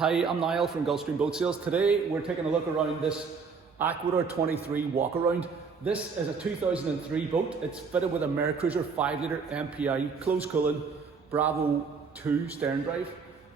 Hi, I'm Niall from Gulfstream Boat Sales. Today we're taking a look around this Aquador 23 walk around. This is a 2003 boat. It's fitted with a Mercruiser 5 litre MPI closed cooling Bravo 2 stern drive,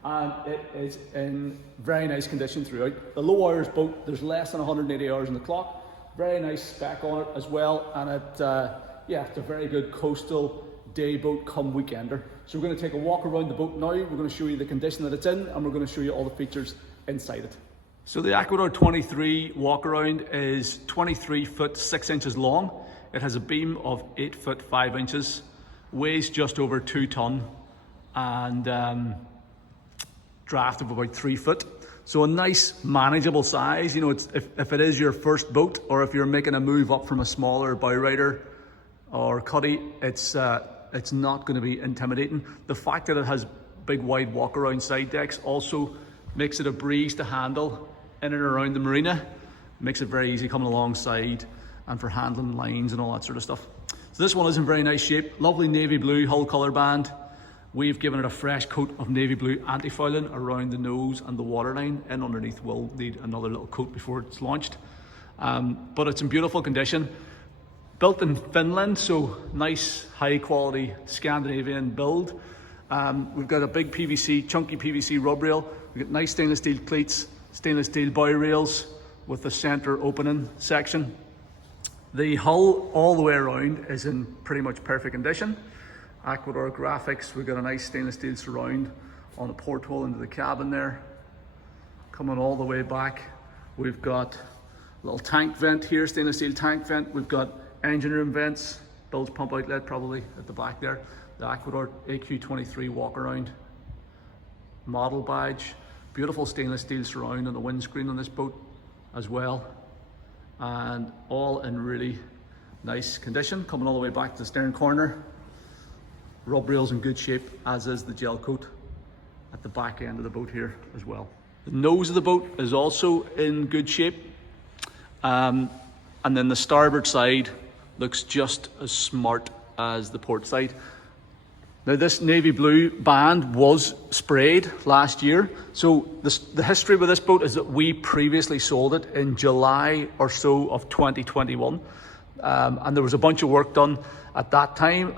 and it is in very nice condition throughout. The low hours boat, there's less than 180 hours on the clock. Very nice spec on it as well, and it's a very good coastal day boat come weekender. So we're going to take a walk around the boat now. We're going to show you the condition that it's in, and we're going to show you all the features inside it. So the Aquador 23 walk around is 23 foot 6 inches long. It has a beam of 8 foot 5 inches, weighs just over 2 ton, and draft of about 3 foot. So a nice manageable size. You know, if it is your first boat, or if you're making a move up from a smaller bowrider or cuddy, it's not going to be intimidating. The fact that it has big wide walk around side decks also makes it a breeze to handle in and around the marina. Makes it very easy coming alongside and for handling lines and all that sort of stuff. So this one is in very nice shape. Lovely navy blue hull colour band. We've given it a fresh coat of navy blue anti-fouling around the nose and the waterline, and underneath will need another little coat before it's launched. But it's in beautiful condition. Built in Finland, so nice high quality Scandinavian build. We've got a big PVC, chunky PVC rub rail. We've got nice stainless steel cleats, stainless steel bow rails with the center opening section. The hull all the way around is in pretty much perfect condition. Aquador graphics, we've got a nice stainless steel surround on the porthole into the cabin there. Coming all the way back, we've got a little tank vent here, stainless steel tank vent. We've got engine room vents, bilge pump outlet probably at the back there. The Aquador AQ23 walk around model badge. Beautiful stainless steel surround on the windscreen on this boat as well. And all in really nice condition. Coming all the way back to the stern corner. Rub rails in good shape, as is the gel coat at the back end of the boat here as well. The nose of the boat is also in good shape. And then the starboard side looks just as smart as the port side. Now this navy blue band was sprayed last year. So the history with this boat is that we previously sold it in July or so of 2021. And there was a bunch of work done at that time.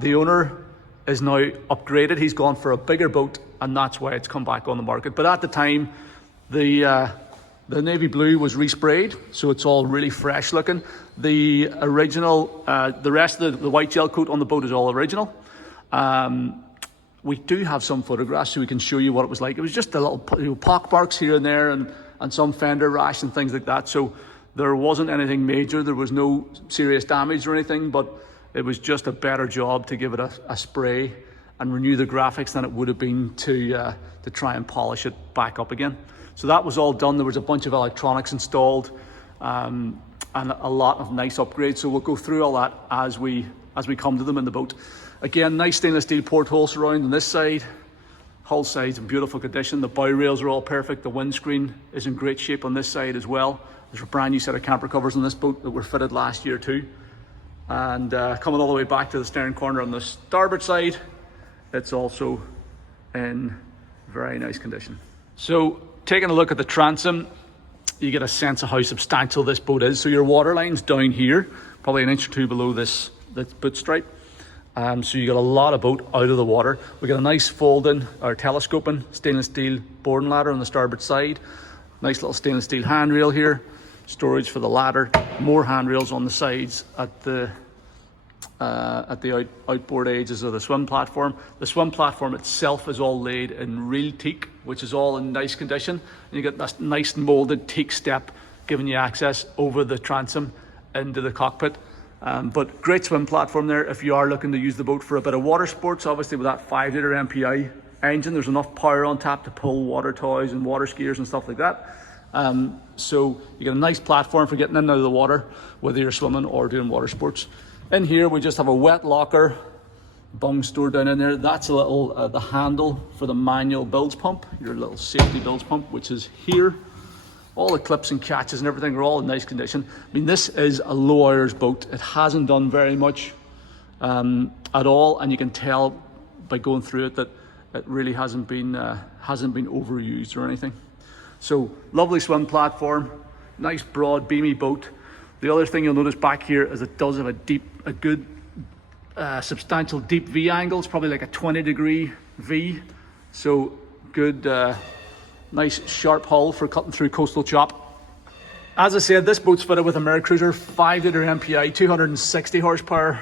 The owner is now upgraded. He's gone for a bigger boat, and that's why it's come back on the market. But at the time, the navy blue was resprayed, so it's all really fresh looking. The original, the rest of the white gel coat on the boat is all original. We do have some photographs so we can show you what it was like. It was just a little pock marks here and there, and some fender rash and things like that. So there wasn't anything major. There was no serious damage or anything, but it was just a better job to give it a spray and renew the graphics than it would have been to try and polish it back up again. So that was all done. There was a bunch of electronics installed, and a lot of nice upgrades. So we'll go through all that as we come to them in the boat. Again, nice stainless steel porthole surround on this side. Hull side's in beautiful condition. The bow rails are all perfect. The windscreen is in great shape on this side as well. There's a brand new set of camper covers on this boat that were fitted last year too. And coming all the way back to the stern corner on the starboard side, it's also in very nice condition. So taking a look at the transom, you get a sense of how substantial this boat is. So your water line's down here, probably an inch or two below this boot stripe. So you got a lot of boat out of the water. We got a nice folding or telescoping stainless steel boarding ladder on the starboard side. Nice little stainless steel handrail here. Storage for the ladder. More handrails on the sides at the outboard edges of the swim platform. The swim platform itself is all laid in real teak, which is all in nice condition. And you get this nice molded teak step giving you access over the transom into the cockpit. But great swim platform there if you are looking to use the boat for a bit of water sports. Obviously with that 5 litre MPI engine, there's enough power on tap to pull water toys and water skiers and stuff like that. So you get a nice platform for getting in and out of the water, whether you're swimming or doing water sports. In here we just have a wet locker, bung stored down in there. That's a little the handle for the manual bilge pump, your little safety bilge pump, which is here. All the clips and catches and everything are all in nice condition. I mean, this is a low hours boat. It hasn't done very much at all, and you can tell by going through it that It really hasn't been overused or anything. So lovely swim platform, nice broad beamy boat. The other thing you'll notice back here is it does have a good substantial deep V angle. It's probably like a 20-degree V. So good, nice sharp hull for cutting through coastal chop. As I said, this boat's fitted with a Mercruiser 5-litre MPI, 260 horsepower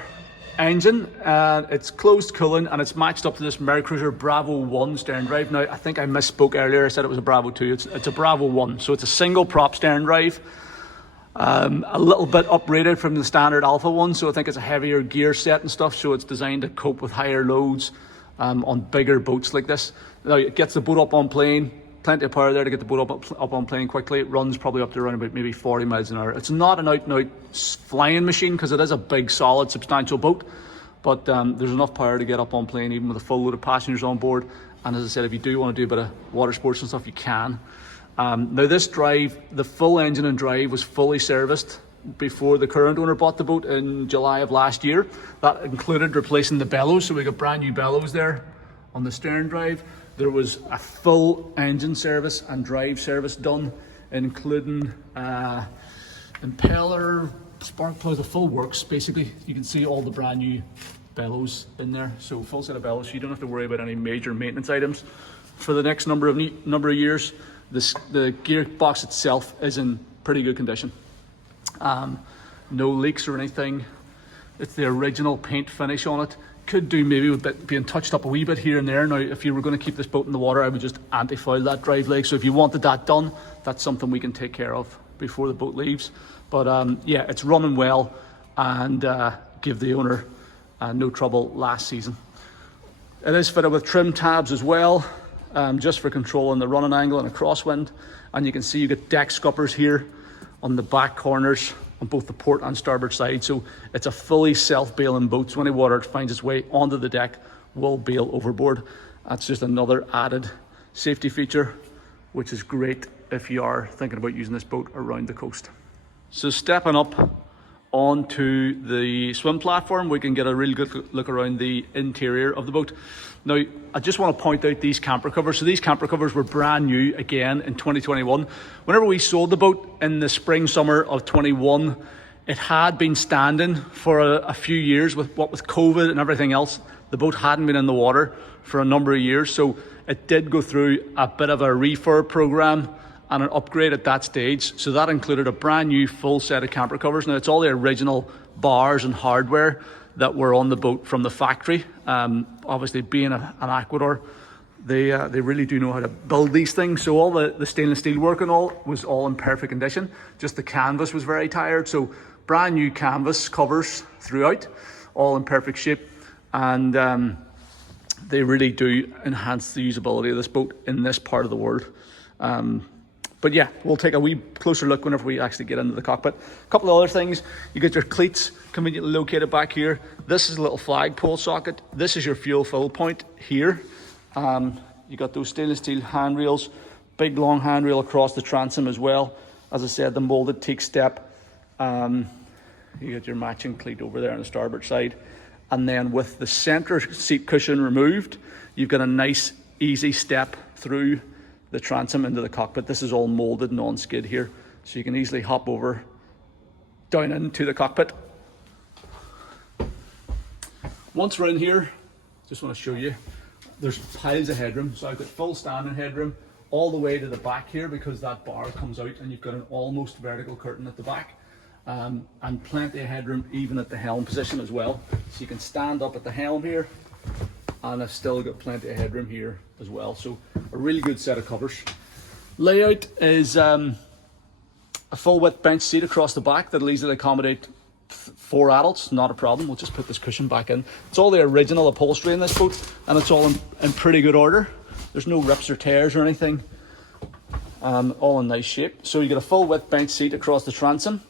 engine. It's closed cooling and it's matched up to this Mercruiser Bravo 1 stern drive. Now, I think I misspoke earlier. I said it was a Bravo 2. It's a Bravo 1. So it's a single prop stern drive. A little bit uprated from the standard Alpha one. So I think it's a heavier gear set and stuff. So it's designed to cope with higher loads on bigger boats like this. Now, it gets the boat up on plane. Plenty of power there to get the boat up on plane quickly. It runs probably up to around about maybe 40 miles an hour. It's not an out-and-out flying machine because it is a big, solid, substantial boat. But there's enough power to get up on plane even with a full load of passengers on board. And as I said, if you do want to do a bit of water sports and stuff, you can. Now this drive, the full engine and drive was fully serviced before the current owner bought the boat in July of last year. That included replacing the bellows. So we got brand new bellows there on the stern drive. There was a full engine service and drive service done, including impeller, spark plugs, the full works. Basically, you can see all the brand new bellows in there. So full set of bellows, so you don't have to worry about any major maintenance items for the next number of years. The gearbox itself is in pretty good condition. No leaks or anything. It's the original paint finish on it. Could do maybe with it being touched up a wee bit here and there. Now, if you were going to keep this boat in the water, I would just anti-foul that drive leg. So if you wanted that done, that's something we can take care of before the boat leaves. But yeah, it's running well and give the owner no trouble last season. It is fitted with trim tabs as well, just for controlling the running angle and a crosswind. And you can see you get deck scuppers here on the back corners on both the port and starboard side. So it's a fully self-bailing boat. So any water finds its way onto the deck will bail overboard. That's just another added safety feature, which is great if you are thinking about using this boat around the coast. So stepping up onto the swim platform, we can get a really good look around the interior of the boat. Now, I just want to point out these camper covers. So these camper covers were brand new again in 2021. Whenever we sold the boat in the spring, summer of 21, it had been standing for a few years with COVID and everything else. The boat hadn't been in the water for a number of years. So it did go through a bit of a refurb program and an upgrade at that stage. So that included a brand new full set of camper covers. Now, it's all the original bars and hardware that were on the boat from the factory. Obviously, being an Aquador, they really do know how to build these things. So all the stainless steel work and all was all in perfect condition. Just the canvas was very tired. So brand new canvas covers throughout, all in perfect shape. And they really do enhance the usability of this boat in this part of the world. But yeah, we'll take a wee closer look whenever we actually get into the cockpit. A couple of other things. You get your cleats conveniently located back here. This is a little flagpole socket. This is your fuel fill point here. You got those stainless steel handrails, big long handrail across the transom as well. As I said, the molded teak step. You got your matching cleat over there on the starboard side. And then with the center seat cushion removed, you've got a nice easy step through the transom into the cockpit. This is all molded non-skid here, so you can easily hop over down into the cockpit. Once we're in here, just want to show you, there's piles of headroom. So I've got full standing headroom all the way to the back here because that bar comes out and you've got an almost vertical curtain at the back. And plenty of headroom even at the helm position as well. So you can stand up at the helm here, and I've still got plenty of headroom here as well. So a really good set of covers. Layout is a full width bench seat across the back that'll easily accommodate 4 adults, not a problem. We'll just put this cushion back in. It's all the original upholstery in this boat, and it's all in pretty good order. There's no rips or tears or anything. All in nice shape. So you get a full width bench seat across the transom.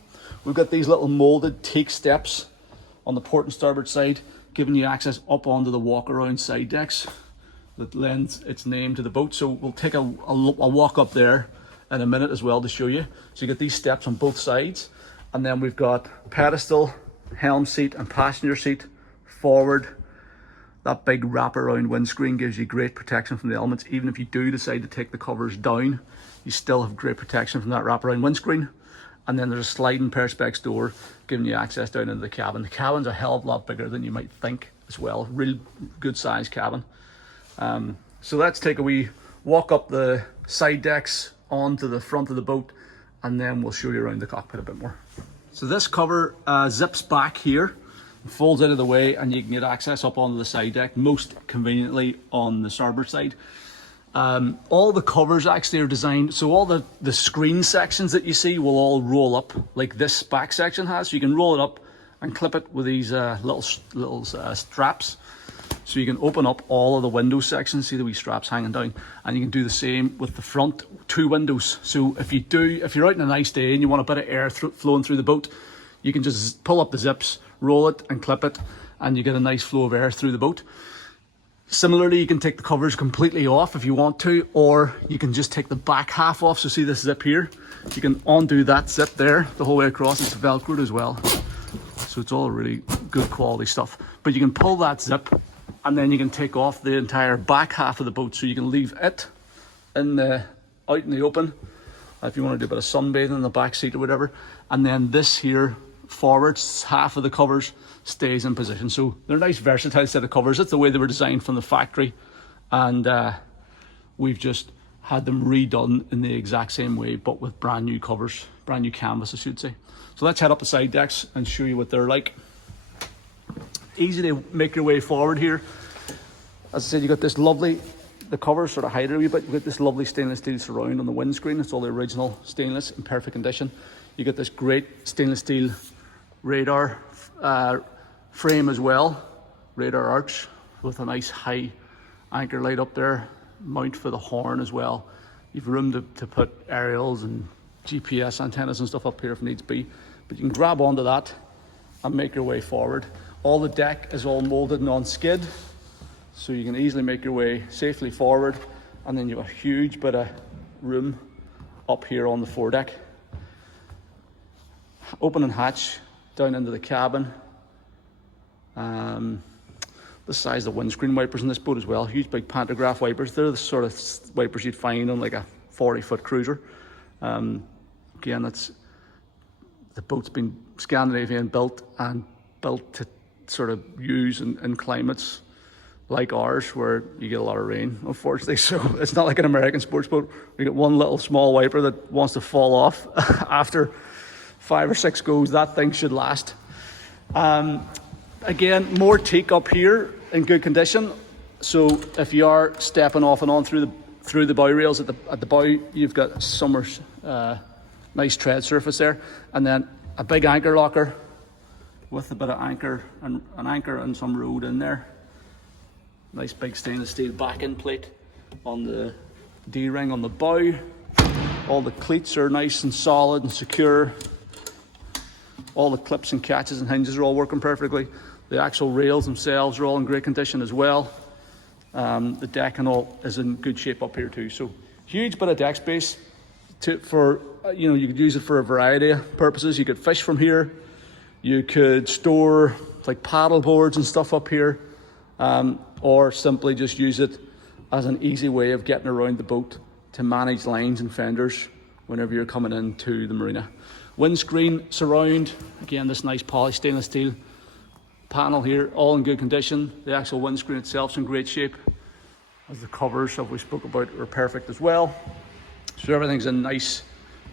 We've got these little molded teak steps on the port and starboard side, giving you access up onto the walk around side decks that lends its name to the boat. So we'll take a walk up there in a minute as well to show you. So you get these steps on both sides, and then we've got pedestal, helm seat and passenger seat forward. That big wraparound windscreen gives you great protection from the elements. Even if you do decide to take the covers down, you still have great protection from that wraparound windscreen. And then there's a sliding perspex door giving you access down into the cabin. The cabin's a hell of a lot bigger than you might think as well. Real good sized cabin. So let's take a wee walk up the side decks onto the front of the boat, and then we'll show you around the cockpit a bit more. So this cover zips back here, folds out of the way, and you can get access up onto the side deck, most conveniently on the starboard side. All the covers actually are designed, so all the screen sections that you see will all roll up like this back section has. So you can roll it up and clip it with these little straps. So you can open up all of the window sections, see the wee straps hanging down, and you can do the same with the front 2 windows. So if you're out on a nice day and you want a bit of air flowing through the boat, you can just pull up the zips, roll it and clip it, and you get a nice flow of air through the boat. Similarly, you can take the covers completely off if you want to, or you can just take the back half off. So see this zip here? You can undo that zip there the whole way across. It's velcroed as well. So it's all really good quality stuff. But you can pull that zip, and then you can take off the entire back half of the boat. So you can leave it out in the open if you want to do a bit of sunbathing in the back seat or whatever. And then this here, forward half of the covers stays in position. So they're a nice versatile set of covers. That's the way they were designed from the factory, and we've just had them redone in the exact same way, but with brand new covers, brand new canvas I should say. So let's head up the side decks and show you what they're like. Easy to make your way forward here. As I said, you got this lovely, the covers sort of hide it a wee bit. You've got this lovely stainless steel surround on the windscreen. It's all the original stainless in perfect condition. You got this great stainless steel radar frame as well, radar arch with a nice high anchor light up there, mount for the horn as well. You've room to put aerials and GPS antennas and stuff up here if needs be, but you can grab onto that and make your way forward. All the deck is all molded and on skid, so you can easily make your way safely forward, and then you have a huge bit of room up here on the foredeck. Opening hatch down into the cabin. The size of the windscreen wipers in this boat as well, huge big pantograph wipers. They're the sort of wipers you'd find on like a 40-foot cruiser. Again, the boat's been Scandinavian built and built to sort of use in climates like ours where you get a lot of rain, unfortunately. So it's not like an American sports boat. You get one little small wiper that wants to fall off after 5 or 6 goes. That thing should last. Again, more teak up here in good condition. So if you are stepping off and on through the bow rails at the bow, you've got summer nice tread surface there, and then a big anchor locker with a bit of anchor and an anchor and some road in there. Nice big stainless steel backing plate on the D-ring on the bow. All the cleats are nice and solid and secure. All the clips and catches and hinges are all working perfectly. The actual rails themselves are all in great condition as well. The deck and all is in good shape up here too. So huge bit of deck space you could use it for a variety of purposes. You could fish from here. You could store like paddle boards and stuff up here, or simply just use it as an easy way of getting around the boat to manage lines and fenders whenever you're coming into the marina. Windscreen surround, again, this nice polished stainless steel panel here, all in good condition. The actual windscreen itself's in great shape, as the covers that we spoke about are perfect as well. So everything's in nice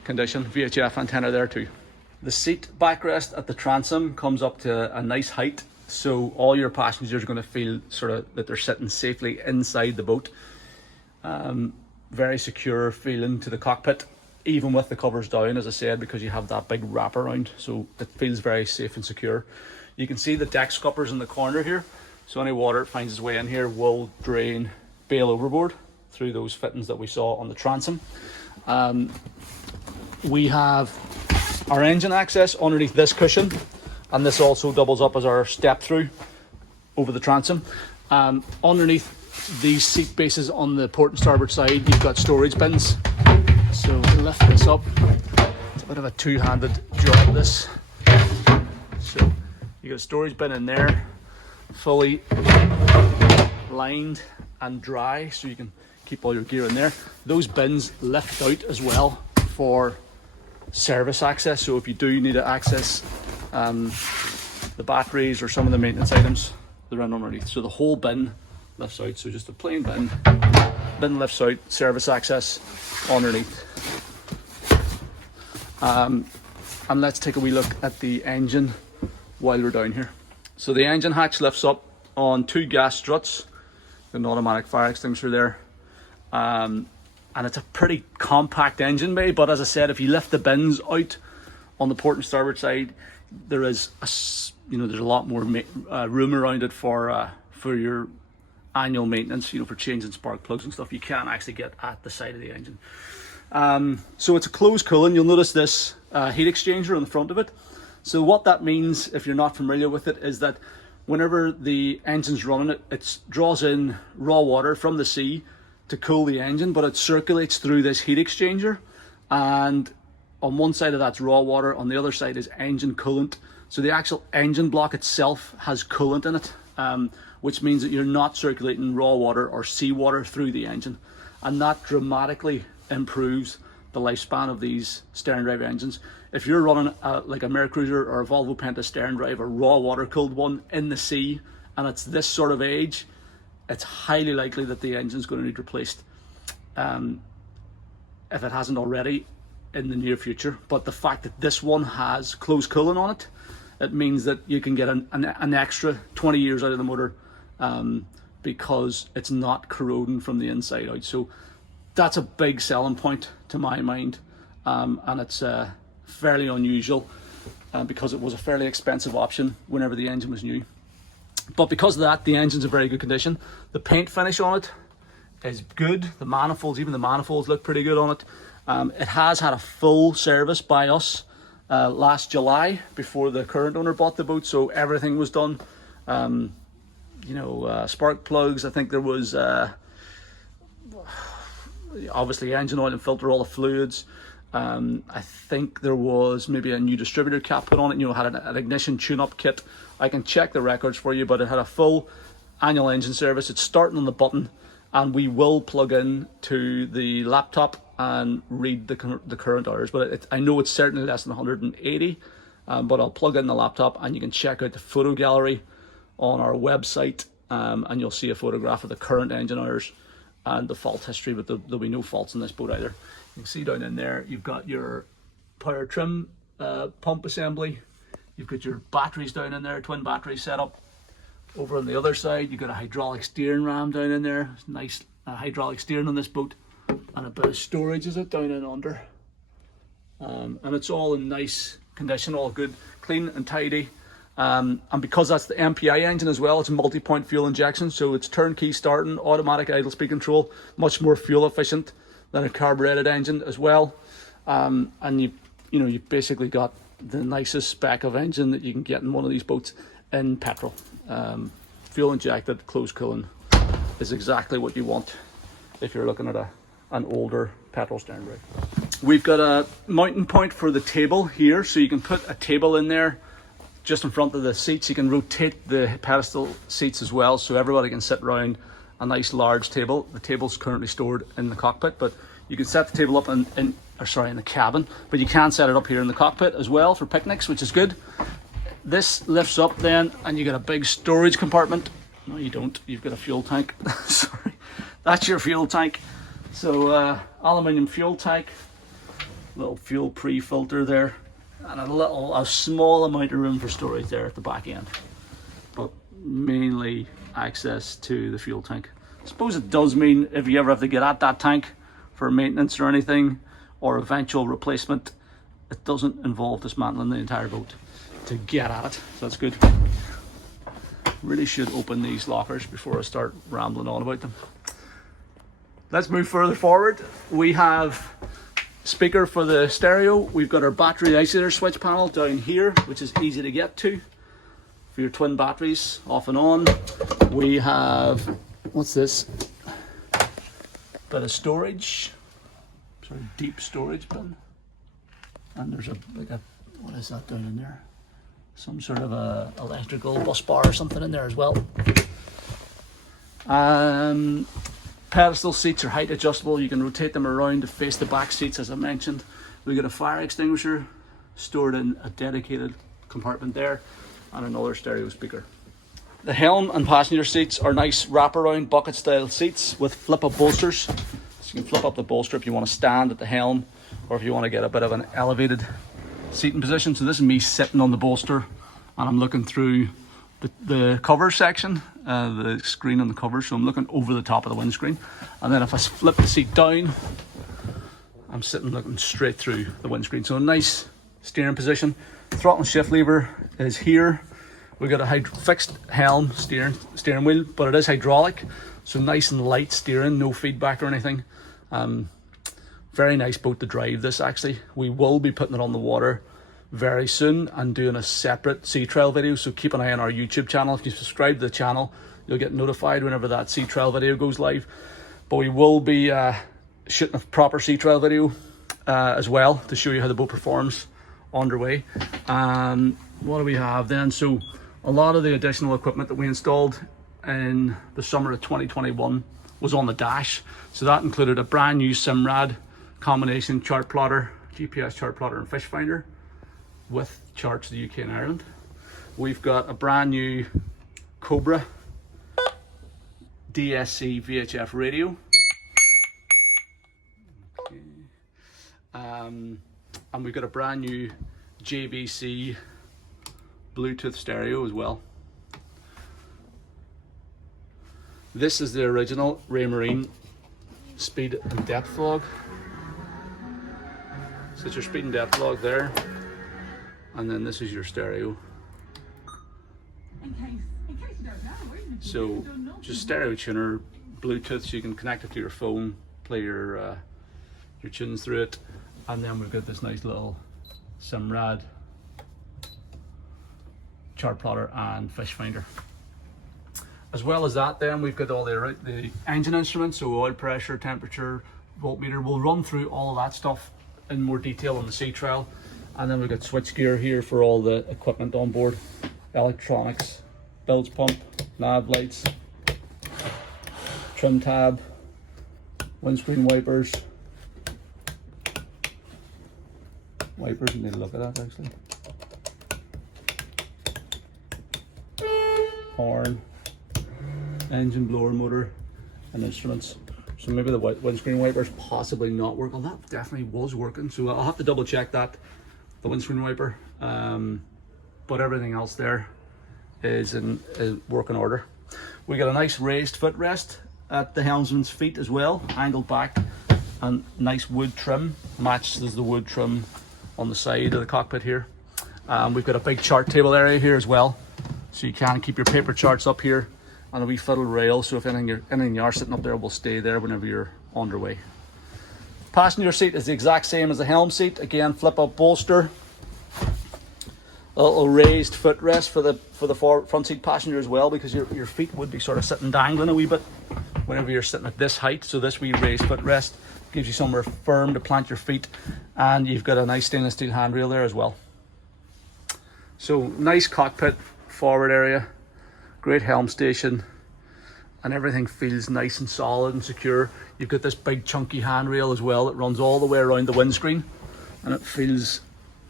condition. VHF antenna there too. The seat backrest at the transom comes up to a nice height, so all your passengers are going to feel sort of that they're sitting safely inside the boat. Very secure feeling to the cockpit, even with the covers down, as I said, because you have that big wraparound, so it feels very safe and secure. You can see the deck scuppers in the corner here, so any water that finds its way in here will drain, bail overboard through those fittings that we saw on the transom. We have our engine access underneath this cushion, and this also doubles up as our step through over the transom. Underneath these seat bases on the port and starboard side, you've got storage bins. So lift this up. It's a bit of a two-handed job, this. So you got a storage bin in there, fully lined and dry, so you can keep all your gear in there. Those bins lift out as well for service access, so if you do need to access the batteries or some of the maintenance items, they're in underneath. So the whole bin lifts out, so just a plain bin lifts out, service access underneath. And let's take a wee look at the engine while we're down here. So the engine hatch lifts up on 2 gas struts, an automatic fire extinguisher there, and it's a pretty compact engine bay. But as I said, if you lift the bins out on the port and starboard side, there is there's a lot more room around it for your annual maintenance, for changing spark plugs and stuff. You can actually get at the side of the engine. So it's a closed cooling. You'll notice this heat exchanger on the front of it. So what that means, if you're not familiar with it, is that whenever the engine's running, it draws in raw water from the sea to cool the engine, but it circulates through this heat exchanger, and on one side of that's raw water, on the other side is engine coolant. So the actual engine block itself has coolant in it, which means that you're not circulating raw water or seawater through the engine, and that dramatically improves the lifespan of these stern drive engines. If you're running like a Mercruiser or a Volvo Penta stern drive, a raw water cooled one in the sea, and it's this sort of age, it's highly likely that the engine's going to need replaced, if it hasn't already, in the near future. But the fact that this one has closed cooling on it, it means that you can get an extra 20 years out of the motor, because it's not corroding from the inside out. So that's a big selling point to my mind, and it's fairly unusual, because it was a fairly expensive option whenever the engine was new. But because of that, the engine's in very good condition. The paint finish on it is good. The manifolds, even the manifolds, look pretty good on it. It has had a full service by us last July, before the current owner bought the boat, so everything was done. Spark plugs, I think there was obviously engine oil and filter, all the fluids. I think there was maybe a new distributor cap put on it, had an ignition tune-up kit. I can check the records for you, but it had a full annual engine service. It's starting on the button, and we will plug in to the laptop and read the current hours. But I know it's certainly less than 180, but I'll plug in the laptop and you can check out the photo gallery on our website, and you'll see a photograph of the current engine hours and the fault history, but there'll be no faults in this boat either. You can see down in there, you've got your power trim pump assembly. You've got your batteries down in there, twin batteries set up. Over on the other side, you've got a hydraulic steering ram down in there. It's nice hydraulic steering on this boat, and a bit of storage is it down in under. And it's all in nice condition, all good, clean and tidy. And because that's the MPI engine as well, it's a multi-point fuel injection, so it's turnkey starting, automatic idle speed control, much more fuel efficient than a carbureted engine as well. And you've basically got the nicest spec of engine that you can get in one of these boats in petrol. Fuel injected, closed cooling is exactly what you want if you're looking at an older petrol stern drive. We've got a mounting point for the table here, so you can put a table in there just in front of the seats. You can rotate the pedestal seats as well, so everybody can sit around a nice large table. The table's currently stored in the cockpit, but you can set the table up in the cabin, but you can set it up here in the cockpit as well for picnics, which is good. This lifts up then, and you got a big storage compartment. No, you don't. You've got a fuel tank. Sorry, that's your fuel tank. So aluminium fuel tank, little fuel pre-filter there, and a small amount of room for storage there at the back end, but mainly access to the fuel tank. I suppose it does mean if you ever have to get at that tank for maintenance or anything, or eventual replacement, it doesn't involve dismantling the entire boat to get at it, so that's good. Really should open these lockers before I start rambling on about them. Let's move further forward. We have speaker for the stereo. We've got our battery isolator switch panel down here, which is easy to get to for your twin batteries off and on. We have, what's this? Bit of storage, sort of deep storage bin. And there's what is that down in there? Some sort of a electrical bus bar or something in there as well. Pedestal seats are height adjustable. You can rotate them around to face the back seats, as I mentioned. We got a fire extinguisher stored in a dedicated compartment there, and another stereo speaker. The helm and passenger seats are nice wraparound bucket style seats with flip up bolsters. So you can flip up the bolster if you want to stand at the helm, or if you want to get a bit of an elevated seating position. So this is me sitting on the bolster, and I'm looking through the cover section, the screen on the cover, so I'm looking over the top of the windscreen. And then if I flip the seat down, I'm sitting looking straight through the windscreen. So a nice steering position. Throttle and shift lever is here. We've got a fixed helm steering wheel, but it is hydraulic, so nice and light steering, no feedback or anything. Very nice boat to drive this actually. We will be putting it on the water very soon and doing a separate sea trial video, so keep an eye on our YouTube channel. If you subscribe to the channel, you'll get notified whenever that sea trial video goes live. But we will be shooting a proper sea trial video as well to show you how the boat performs underway. What do we have then? So a lot of the additional equipment that we installed in the summer of 2021 was on the dash. So that included a brand new Simrad combination chart plotter, GPS chart plotter and fish finder with charts to the UK and Ireland. We've got a brand new Cobra DSC VHF radio. Okay. And we've got a brand new JVC Bluetooth stereo as well. This is the original Ray Marine speed and depth log. So it's your speed and depth log there. And then this is your stereo. So just stereo tuner, Bluetooth, so you can connect it to your phone, play your tunes through it. And then we've got this nice little Simrad chart plotter and fish finder. As well as that, then we've got all the engine instruments, so oil pressure, temperature, voltmeter. We'll run through all of that stuff in more detail on the sea trial. And then we've got switch gear here for all the equipment on board, electronics, bilge pump, nav lights, trim tab, windscreen wipers. Wipers, you need to look at that actually. Horn, engine blower motor, and instruments. So maybe the windscreen wipers possibly not working. Well, that definitely was working, so I'll have to double check that, the windscreen wiper. But everything else there is in working order. We got a nice raised footrest at the helmsman's feet as well, angled back, and nice wood trim, matches the wood trim on the side of the cockpit here. We've got a big chart table area here as well, so you can keep your paper charts up here, and a wee fiddle rail, so if anything you are sitting up there will stay there whenever you're underway. Passenger seat is the exact same as the helm seat. Again, flip up bolster, a little raised footrest for the front seat passenger as well, because your feet would be sort of sitting dangling a wee bit whenever you're sitting at this height. So this wee raised footrest gives you somewhere firm to plant your feet, and you've got a nice stainless steel handrail there as well. So nice cockpit, forward area, great helm station, and everything feels nice and solid and secure. You've got this big chunky handrail as well that runs all the way around the windscreen, and it feels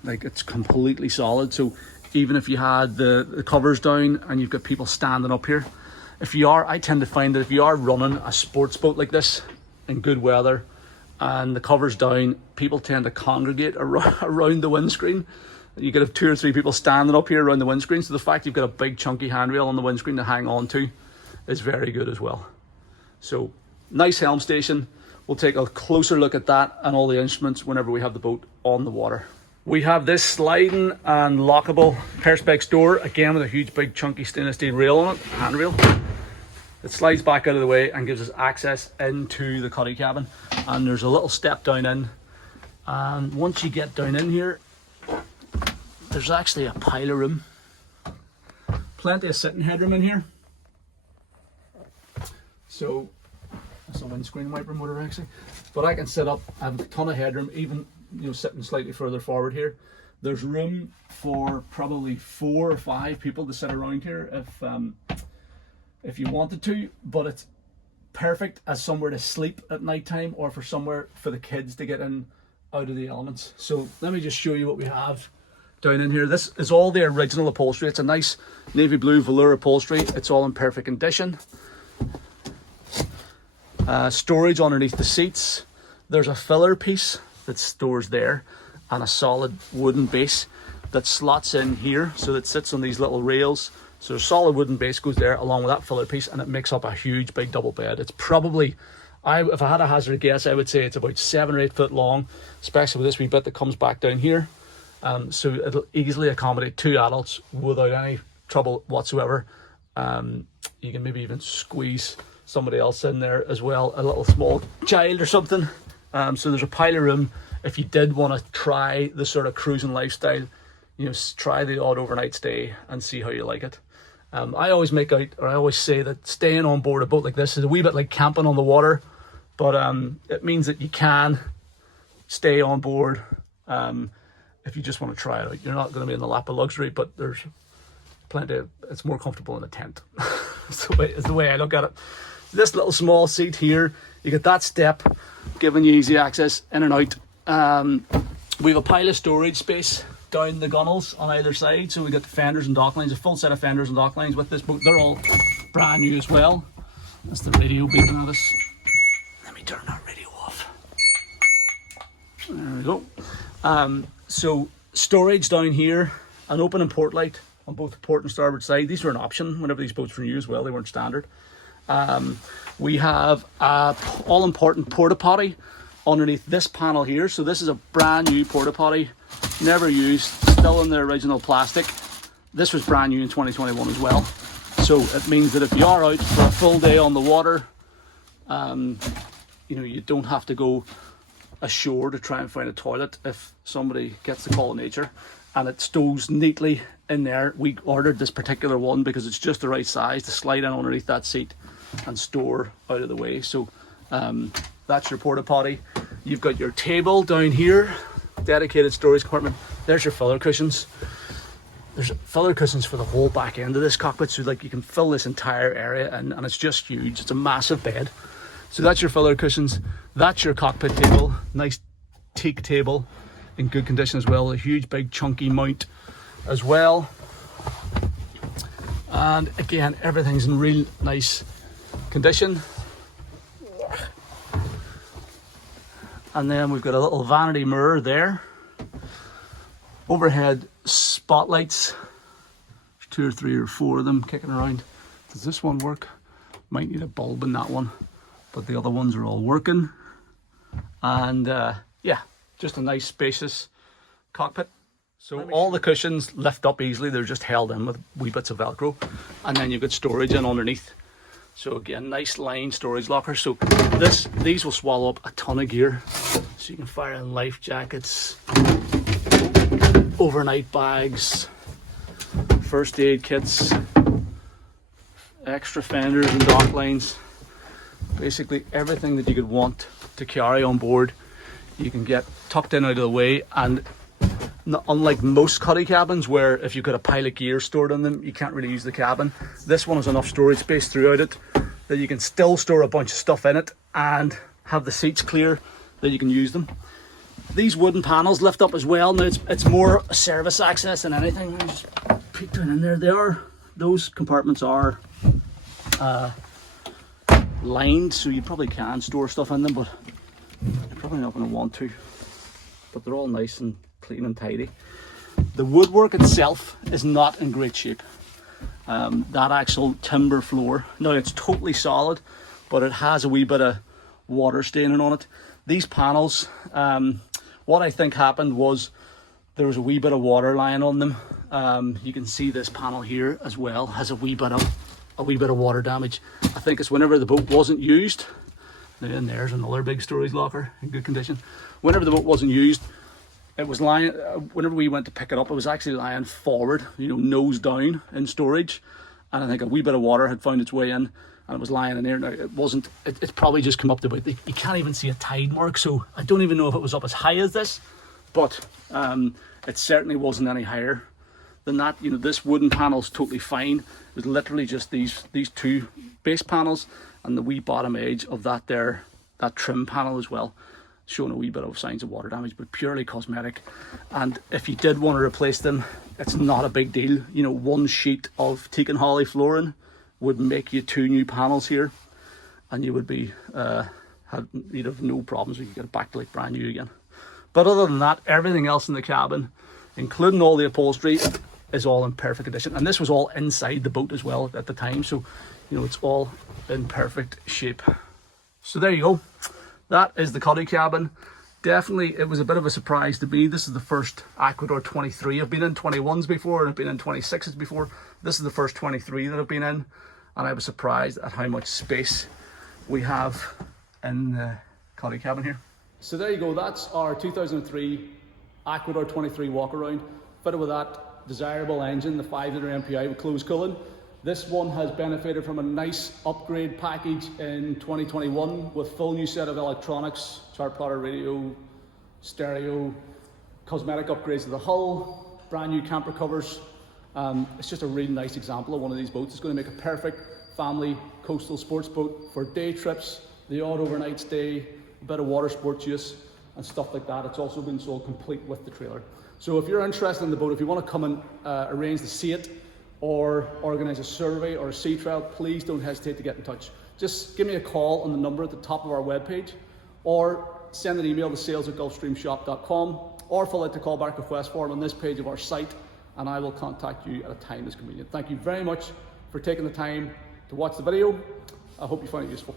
like it's completely solid. So even if you had the covers down and you've got people standing up here, I tend to find that if you are running a sports boat like this in good weather and the covers down, people tend to congregate around the windscreen. You could have 2 or 3 people standing up here around the windscreen, so the fact you've got a big chunky handrail on the windscreen to hang on to is very good as well. So nice helm station. We'll take a closer look at that and all the instruments whenever we have the boat on the water. We have this sliding and lockable perspex door, again with a huge big chunky stainless steel rail on it, handrail. It slides back out of the way and gives us access into the cuddy cabin, and there's a little step down in, and once you get down in here, there's actually a pile of room, plenty of sitting headroom in here. So that's a windscreen wiper motor actually, but I can sit up, I have a ton of headroom, even sitting slightly further forward here. There's room for probably 4 or 5 people to sit around here if you wanted to, but it's perfect as somewhere to sleep at night time, or for somewhere for the kids to get in out of the elements. So let me just show you what we have down in here. This is all the original upholstery. It's a nice navy blue velour upholstery. It's all in perfect condition. Storage underneath the seats. There's a filler piece that stores there, and a solid wooden base that slots in here, so that sits on these little rails. So a solid wooden base goes there along with that filler piece, and it makes up a huge big double bed. It's probably, if I had a hazard guess, I would say it's about 7 or 8 foot long, especially with this wee bit that comes back down here. So it'll easily accommodate 2 adults without any trouble whatsoever. You can maybe even squeeze somebody else in there as well, a little small child or something. So there's a pile of room if you did want to try the sort of cruising lifestyle. You know, try the odd overnight stay and see how you like it. I always say that staying on board a boat like this is a wee bit like camping on the water, but it means that you can stay on board if you just want to try it out. You're not going to be in the lap of luxury, but there's plenty of, it's more comfortable in a tent. It's the way I look at it. This little small seat here, you get that step giving you easy access in and out. We have a pile of storage space down the gunnels on either side, so we got the fenders and dock lines, a full set of fenders and dock lines with this boat. They're all brand new as well. That's the radio beeping at us. Let me turn that radio off. There we go. So storage down here, an open and port light on both the port and starboard side. These were an option whenever these boats were new as well, they weren't standard. We have a all important porta potty underneath this panel here. So this is a brand new porta potty, never used, still in the original plastic. This was brand new in 2021 as well. So it means that if you are out for a full day on the water, you know, you don't have to go ashore to try and find a toilet if somebody gets the call of nature. And it stows neatly in there. We ordered this particular one because it's just the right size to slide in underneath that seat and store out of the way. So that's your porta potty. You've got your table down here, dedicated storage compartment. There's your filler cushions. There's filler cushions for the whole back end of this cockpit, so like you can fill this entire area, and it's just huge. It's a massive bed. So that's your filler cushions. That's your cockpit table, nice teak table in good condition as well. A huge big chunky mount as well. And again, everything's in real nice condition. And then we've got a little vanity mirror there. Overhead spotlights. There's 2 or 3 or 4 of them kicking around. Does this one work? Might need a bulb in that one, but the other ones are all working. And yeah, just a nice spacious cockpit. So all the cushions lift up easily. They're just held in with wee bits of Velcro. And then you've got storage in underneath. So again, nice line storage locker. So these will swallow up a ton of gear. So you can fire in life jackets, overnight bags, first aid kits, extra fenders and dock lines. Basically everything that you could want to carry on board, you can get tucked in out of the way. And unlike most cuddy cabins where if you've got a pile of gear stored in them, you can't really use the cabin, this one has enough storage space throughout it that you can still store a bunch of stuff in it and have the seats clear that you can use them. These wooden panels lift up as well. Now it's more service access than anything. Let me just peek down in there. Those compartments are lined, so you probably can store stuff in them, but you're probably not going to want to. But they're all nice and clean and tidy. The woodwork itself is not in great shape. That actual timber floor, no, it's totally solid, but it has a wee bit of water staining on it. These panels, what I think happened was there was a wee bit of water lying on them. You can see this panel here as well has a wee bit of water damage. I think it's whenever the boat wasn't used. And there's another big storage locker in good condition. Whenever the boat wasn't used, it was lying, whenever we went to pick it up, it was actually lying forward, you know, nose down in storage. And I think a wee bit of water had found its way in and it was lying in there. Now, it's probably just come up to about, you can't even see a tide mark. So I don't even know if it was up as high as this, but it certainly wasn't any higher than that. You know, this wooden panel is totally fine. It's literally just these two base panels and the wee bottom edge of that there, that trim panel as well, showing a wee bit of signs of water damage, but purely cosmetic. And if you did want to replace them, it's not a big deal. You know, one sheet of teak and holly flooring would make you 2 new panels here, and you would be you'd have no problems. You could get it back to like brand new again. But other than that, everything else in the cabin, including all the upholstery, is all in perfect condition. And this was all inside the boat as well at the time, so you know, it's all in perfect shape. So there you go. That is the cuddy cabin. Definitely, it was a bit of a surprise to me. This is the first Aquador 23. I've been in 21s before, and I've been in 26s before. This is the first 23 that I've been in, and I was surprised at how much space we have in the cuddy cabin here. So there you go. That's our 2003 Aquador 23 walk around, fitted with that desirable engine, the 5-litre MPI with closed cooling. This one has benefited from a nice upgrade package in 2021 with full new set of electronics, chart plotter, radio, stereo, cosmetic upgrades to the hull, brand new camper covers. It's just a really nice example of one of these boats. It's going to make a perfect family coastal sports boat for day trips, the odd overnight stay, a bit of water sports use and stuff like that. It's also been sold complete with the trailer. So if you're interested in the boat, if you want to come and arrange to see it or organize a survey or a sea trial, please don't hesitate to get in touch. Just give me a call on the number at the top of our webpage, or send an email to sales@gulfstreamshop.com, or fill out the callback request form on this page of our site, and I will contact you at a time that's convenient. Thank you very much for taking the time to watch the video. I hope you find it useful.